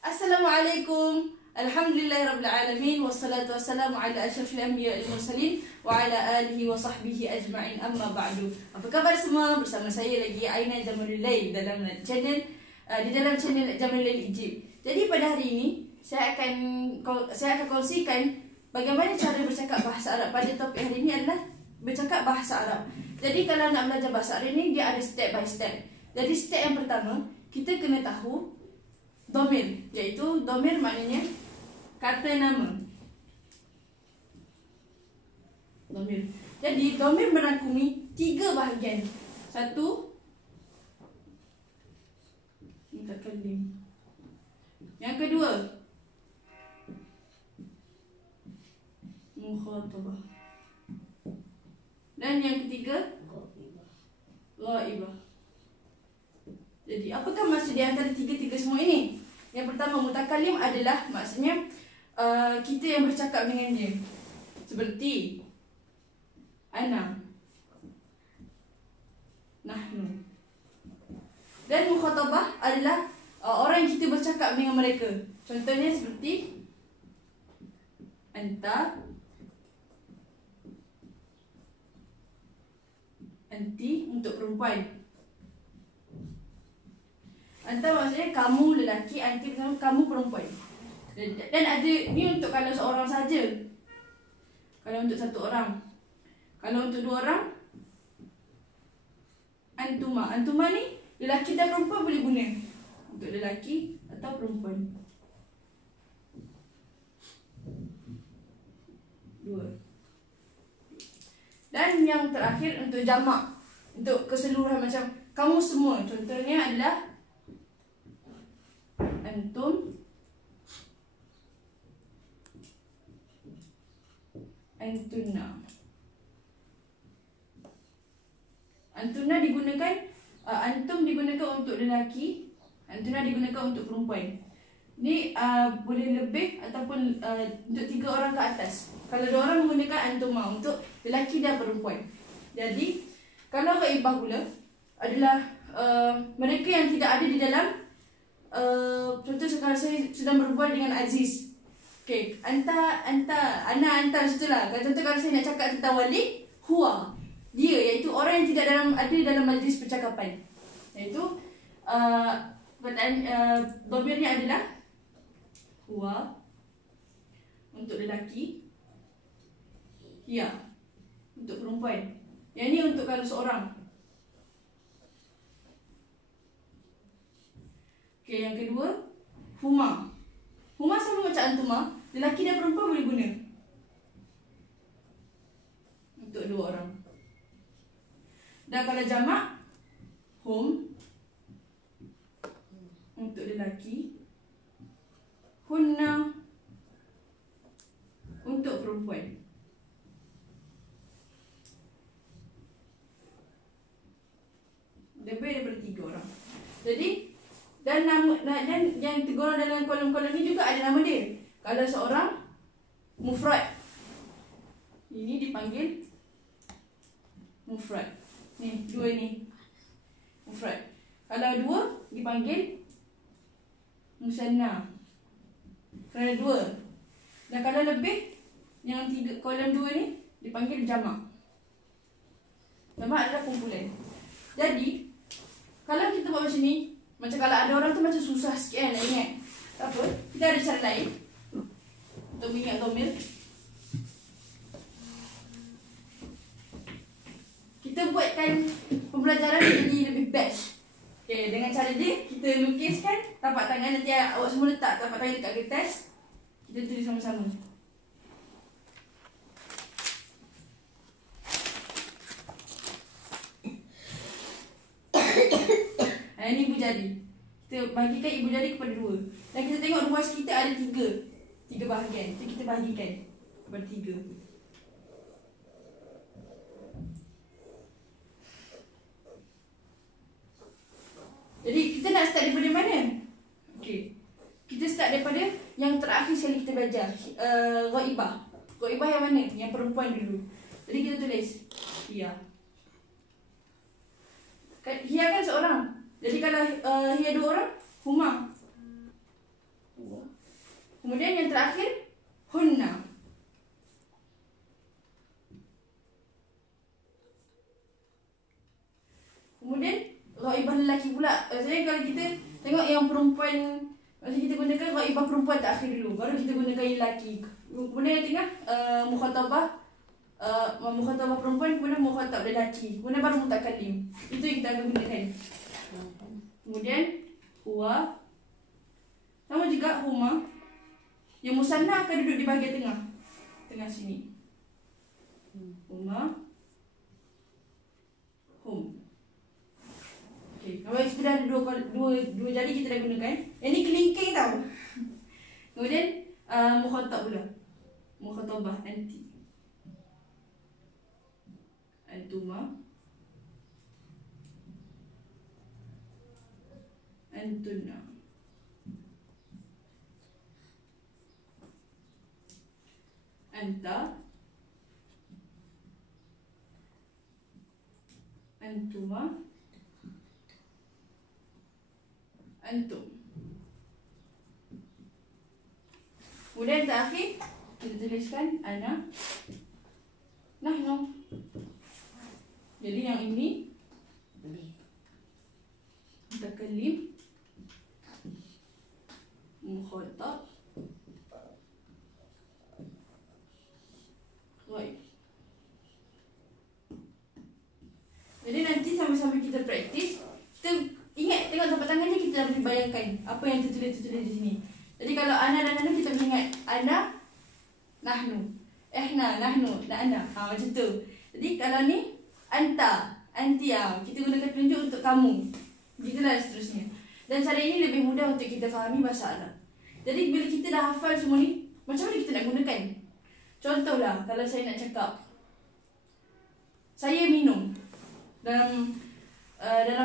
Assalamualaikum. Alhamdulillahirrabbilalamin. Wassalatu wassalamu ala asyrafil anbiya wal mursalin wa ala alihi wa sahbihi ajma'in, amma ba'du. Apa khabar semua? Bersama saya lagi Aina Jamilulail dalam channel Jamilulail Egypt. Jadi pada hari ini saya akan kongsikan bagaimana cara bercakap bahasa Arab. Pada topik hari ini adalah bercakap bahasa Arab. Jadi kalau nak belajar bahasa Arab ini, dia ada step by step. Jadi step yang pertama, kita kena tahu domir, iaitu domir maknanya kata nama. Domir. Jadi domir merangkumi 3 bahagian. Satu, mutakalim. Yang kedua, mukhatabah. Dan yang ketiga, ghaibah. Jadi apakah maksud di antara tiga-tiga semua ini? Yang pertama, mutakalim adalah maksudnya kita yang bercakap dengan dia. Seperti ana, nahnu. Dan mukhatabah adalah orang yang kita bercakap dengan mereka. Contohnya seperti anta, anti untuk perempuan. Anta maksudnya kamu lelaki, anti kamu perempuan. Dan ada ni untuk kalau seorang saja. Kalau untuk satu orang. Kalau untuk 2 orang, antuma. Antuma ni lelaki dan perempuan boleh guna. Untuk lelaki atau perempuan. 2. Dan yang terakhir untuk jamak. Untuk keseluruhan macam kamu semua. Contohnya adalah antum, antunna. Antunna digunakan, antum digunakan untuk lelaki, antunna digunakan untuk perempuan. Ni boleh lebih ataupun untuk 3 orang ke atas. Kalau 2 orang menggunakan antuma untuk lelaki dan perempuan. Jadi kalau ghaibah pula adalah mereka yang tidak ada di dalam. Contoh sekarang saya sedang berbual dengan Aziz. Okay, ana situlah. Contoh kalau saya nak cakap tentang Walid, huwa, dia, iaitu orang yang tidak ada dalam majlis percakapan. Iaitu domirnya adalah huwa untuk lelaki, hiya untuk perempuan. Yang ni untuk kalau seorang. Okay, yang kedua, huma. Huma sama macam antuma, lelaki dan perempuan boleh guna. Untuk 2 orang. Dan kalau jamak, hum untuk lelaki, hunna untuk perempuan. Lebih daripada 3 orang. Jadi dan yang tergolong dalam kolom-kolom ni juga ada nama dia. Kalau seorang mufrad, ini dipanggil mufrad. Ni 2 ni mufrad. Kalau 2 dipanggil musanna. Kerana 2. Dan kalau lebih, yang 3 kolom 2 ni dipanggil jamak. Jamak adalah kumpulan. Jadi kalau kita buat macam ni, macam kalau ada orang tu macam susah sikit kan nak ingat. Tak apa, kita ada cara lain untuk mengingat domir. Kita buatkan pembelajaran jadi lebih best. Okay, dengan cara dia, kita lukiskan tapak tangan. Nanti awak semua letak tapak tangan dekat kertas. Kita tulis sama-sama. Ini ibu jari. Kita bahagikan ibu jari kepada 2. Dan kita tengok ruas kita ada 3 bahagian. Jadi kita bahagikan kepada 3. Jadi kita nak start daripada mana? Okey. Kita start daripada yang terakhir sekali kita belajar, ghaibah. Ghaibah yang mana? Yang perempuan dulu. Jadi kita tulis hiya. Hiya kan seorang. Jadi kalau hiya 2 orang, huma. Kemudian yang terakhir, hunna. Kemudian ghaibah lelaki pula. Maksudnya kalau kita tengok yang perempuan, maksudnya kita gunakan ghaibah perempuan terakhir dulu, baru kita gunakan yang lelaki. Kemudian yang tengah mukhatabah, mukhatabah perempuan, kemudian mukhatab lelaki, kemudian baru mutakallim. Itu yang kita akan gunakan. Kemudian huwa, sama juga huma. Yang musanna akan duduk di bahagian tengah, tengah sini. Huma, hum. Okey, kalau sudah ada dua jari kita dah gunakan. Yang ni kelingking tau. Kemudian mukhatab pula. Mukhatabah anti. Antuma. Antunna. Anta. Antuma. Antum. Kemudian terakhir kita tuliskan ana, nahnu. Jadi yang ini mutakallim, mukhatab, ghaib. Jadi nanti sama-sama kita praktis, kita ingat tengok tapak tangannya, kita dah boleh bayangkan apa yang tertulis di sini. Jadi kalau ana dan nahnu, kita boleh ingat ana, nahnu, nahnu, ana. Macam tu. Jadi kalau ni anta, anti, kita gunakan penunjuk untuk kamu. Begitulah seterusnya. Dan cara ini lebih mudah untuk kita fahami bahasa Arab. Jadi bila kita dah hafal semua ni, macam mana kita nak gunakan? Contohlah, kalau saya nak cakap saya minum dalam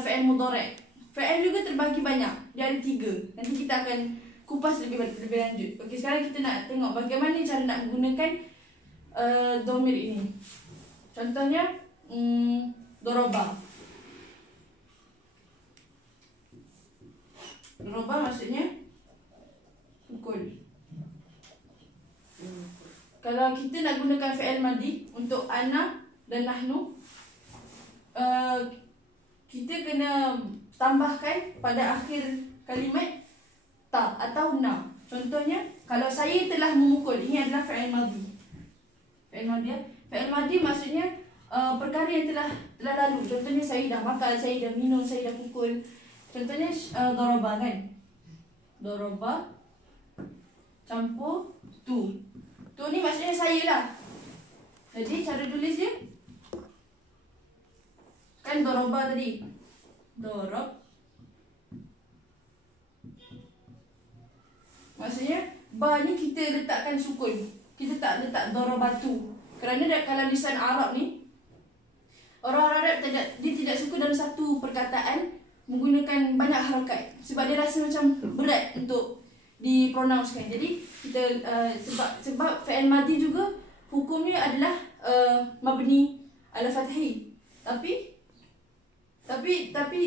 fi'il mudhari'. Fi'il juga terbahagi banyak. Dia ada 3. Nanti kita akan kupas lebih lanjut. Okey, sekarang kita nak tengok bagaimana cara nak menggunakan dhamir ini. Contohnya daraba. Daraba maksudnya pukul. Kalau kita nak gunakan fi'il madhi untuk ana dan nahnu, kita kena tambahkan pada akhir kalimat ta atau na. Contohnya, kalau saya telah memukul, ini adalah fi'il madhi. Fi'il madhi, fi'il madhi maksudnya perkara yang telah lalu. Contohnya, saya dah makan, saya dah minum, saya dah pukul. Contohnya daraba kan. Daraba campur tu. Tu ni maksudnya saya lah. Jadi cara tulis dia kan daraba tadi. Darab. Maksudnya ba ni kita letakkan sukun. Kita tak letak darabatu. Kerana kalau lisan Arab ni, orang Arab dia tidak suka dalam satu perkataan menggunakan banyak harakat, sebab dia rasa macam berat untuk dipronouncekan. Jadi kita sebab fi'il madhi juga hukumnya adalah mabni ala fathi. Tapi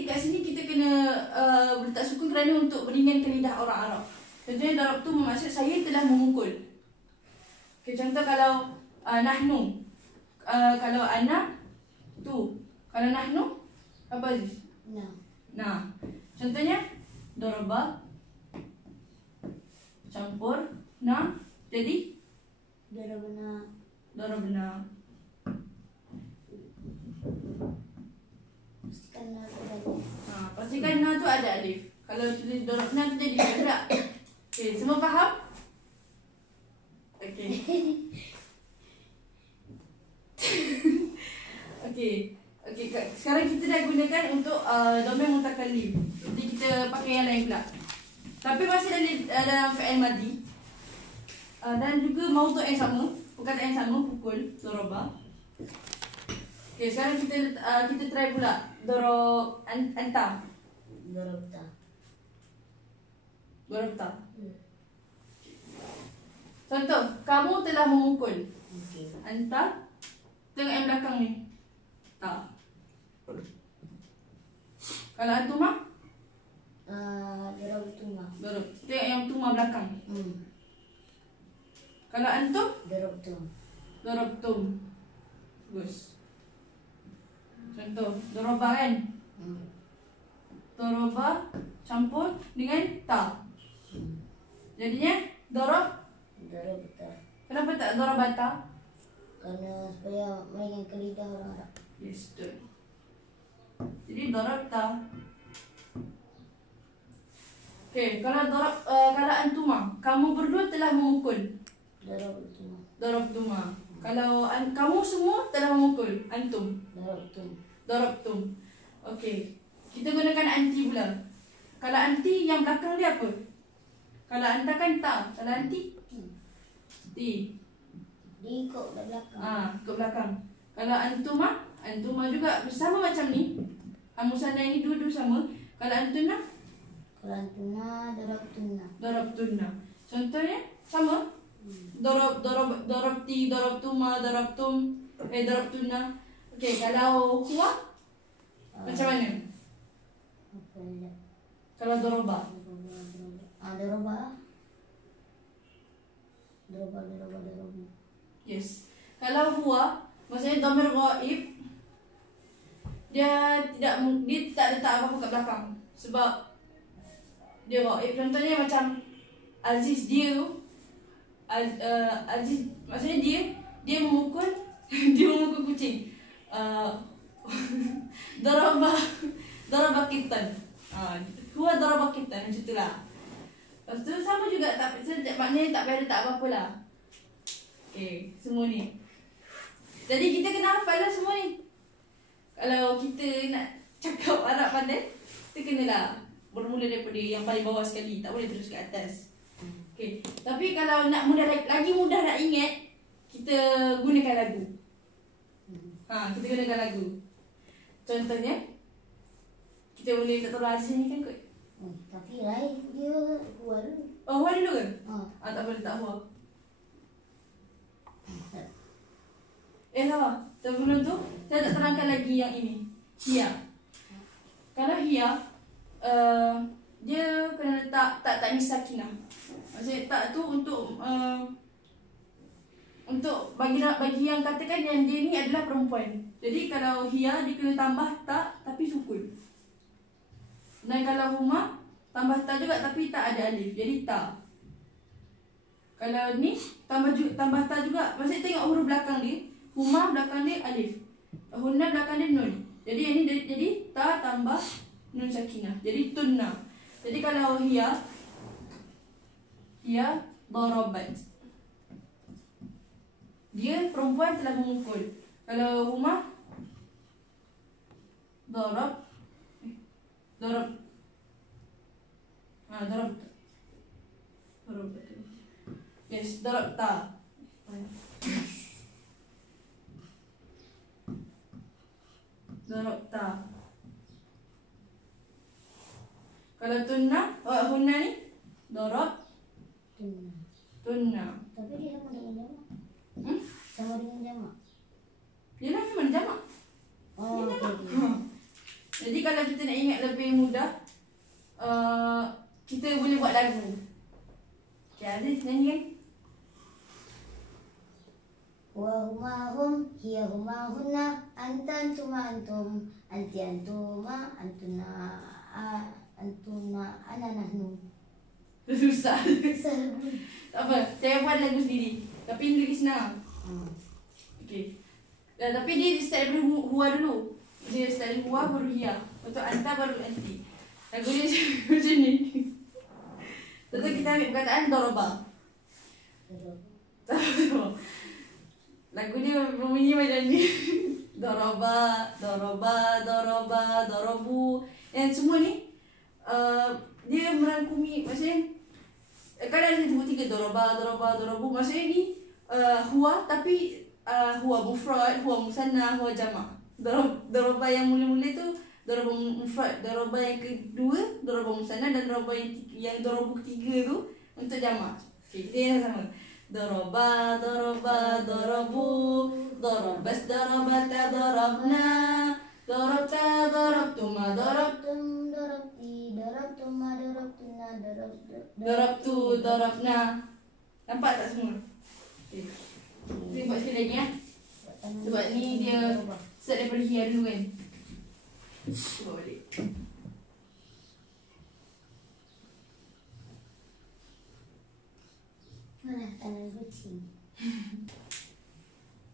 kat sini kita kena letak sukun kerana untuk meringankan lidah orang Arab. Contohnya darab tu maksud saya telah memukul. Okay, contoh kalau nahnu, kalau ana tu, kalau nahnu apa sih? Nah, contohnya daraba campur na, jadi darabna. Pastikan na tu ada alif. Kalau tulis darabna tu jadi tak. Okey, semua faham? Okey. Okey, sekarang kita dah gunakan untuk dhamir mutakallim. Jadi kita pakai yang lain pula. Tapi masih dalam fi'il madhi. Dan juga maudhu' yang sama, perkataan yang sama, pukul, daraba. Okey, sekarang kita try pula anta. Darabta. Contoh, kamu telah memukul. Anta. Tengok yang belakang ni. Ta. Kalau antuma? Darabtuma. Tengok yang tuma belakang. Kalau antum? Darabtum. Darabtum. Bagus. Contoh, doroba kan? Doroba campur dengan ta. Jadinya dorob. Darabta. Kenapa tak dorobata? Karena supaya meringankan lidah orang Arab. Yes, betul. Jadi dorobta. Okey, kalau antuma, kamu berdua telah memukul. Darabtum. Dorobtuma. Kalau kamu semua telah memukul. Antum. Darabtum. Dorobtum. Okey. Kita gunakan anti pula. Kalau anti yang belakang dia apa? Kalau anta kan ta. Kalau anti? Ti. Di ikut dah belakang. Ke belakang. Kalau antuma juga sama macam ni. Musana ini dua-dua sama. Kalau antuna? Kalau antuna, darabtunna. Dorobtunna. Contohnya sama. Dorobti, dorobtuma, dorobtum, dorobtunna. Okey, kalau huwa macam mana? Apa dia? Kalau doroba. Daraba. Daraba. Yes. Kalau huwa maksudnya dhamir ghaib, dia tak letak apa-apa kat belakang sebab dia ghaib. Contohnya macam Aziz dia tu Aziz maksudnya dia memukul dia memukul kucing. Daraba kitan. Huwa daraba kitan macam itulah. Lepas tu sama juga maknanya tak payah letak apa-apa lah. Okay, semua ni. Jadi kita kena hafal lah semua ni. Kalau kita nak cakap Arab pandai, kita kenalah bermula daripada yang paling bawah sekali. Tak boleh terus ke atas. Okay. Tapi kalau nak lagi mudah nak ingat, kita gunakan lagu. Kita gunakan lagu. Contohnya, kita boleh tak tahu Aziz ni kan kot. Tapi lain dia Huwa dulu. Oh, Huwa dulu ke? Ha. Tak boleh tak Huwa. Salah. Sebelum tu, saya tak terangkan lagi yang ini. Hiya. Kalau hiya, dia kena letak tak ni sakinah. Maksudnya tak tu untuk bagi yang katakan yang dia ni adalah perempuan. Jadi kalau hiya dia kena tambah tak tapi sukun. Dan kalau huma tambah ta juga tapi tak ada alif. Jadi ta. Kalau ni tambah ta juga. Maksudnya tengok huruf belakang dia. Huma belakang dia alif. Hunna belakang dia nun. Jadi yang ni jadi ta tambah nun sakinah. Jadi tunna. Jadi kalau hiya darabat. Dia perempuan telah memukul. Kalau huma darab. Yes, darabta. Darabta. Kalau hunna ni darab tunna. Tapi dia sama dengan jamak. Hmm? Sama dengan jamak. Yelah memang jamak. Oh, okey. Jadi kalau kita nak ingat lebih mudah, kita boleh buat lagu. Okay, Aziz nyanyi kan? Wa huma hum, hiya huma hunna, anta antuma antum, anti antuma, antuna ana nahnu. Susah. Susah. Tak apa, saya buat lagu sendiri. Tapi ini lagi senang. Okay. Tapi dia start dari huwa dulu. Dia start dari huwa baru hiya. Untuk anta baru anti. Lagu dia macam ni. Tentu kita ambil perkataan doroba. Lagu dia berbunyi macam ni. Doroba, doroba, doroba, dorobu. Dan semua ni dia merangkumi, maksudnya kadang ada sebut tiga doroba, doroba, dorobu. Maksudnya ni huwa tapi huwa mufrad, huwa musanna, huwa jamak. Doroba yang mula-mula tu doroba mufrad, doroba yang kedua doroba musanna, dan doroba yang dorobu ketiga tu untuk jamak. Okey, kita yang sama. Doroba, doroba, dorobu, dorobas, dorobata, dorobna, dorobta, dorobtuma, Darabtum, darabti, darabtuma, darabtuna, dorobtu, dorobna. Nampak tak semua? Okay. Kita buat sekali lagi ya. Buat tangan Sebab ni dia berubah. start daripada here dulu kan. Cuba balik. Mana tangan kucing?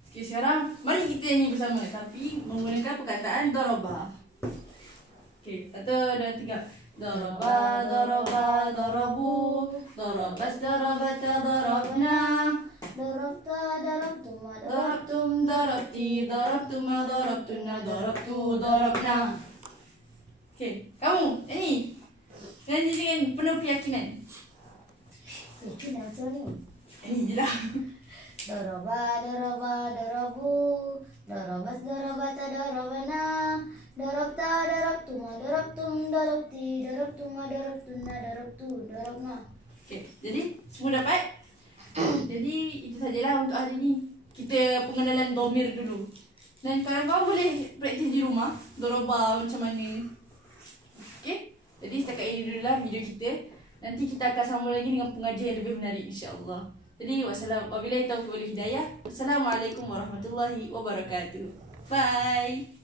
Okay, sekarang mari kita nyanyi bersama tapi menggunakan perkataan daraba. Okay, 1, 2, 3. Daraba, daraba, darabu, darabas, darabata, darabna, Darabta, darabtuma, darabtum, darabti, darabtuma, darabtunna, darabtu, darabna. Okay, kamu ini nyanyi dengan penuh keyakinan. Itu nama ni. Ini je lah. Daraba, daraba, darabu, darabas, darabata, darabana, darabta, darabtuma, darabtum, darabti, darabtuma, darabtunna, darabtu, darabna. Okay, jadi semua dapat? Jadi itu sajalah untuk hari ni. Kita pengenalan domir dulu. Dan kawan-kawan boleh praktis di rumah doroba macam mana. Okay, jadi setakat ini dulu lah video kita. Nanti kita akan sambung lagi dengan pengajian yang lebih menarik insya-Allah. Jadi wabillahi taufiq wal hidayah. Wassalamualaikum warahmatullahi wabarakatuh. Bye.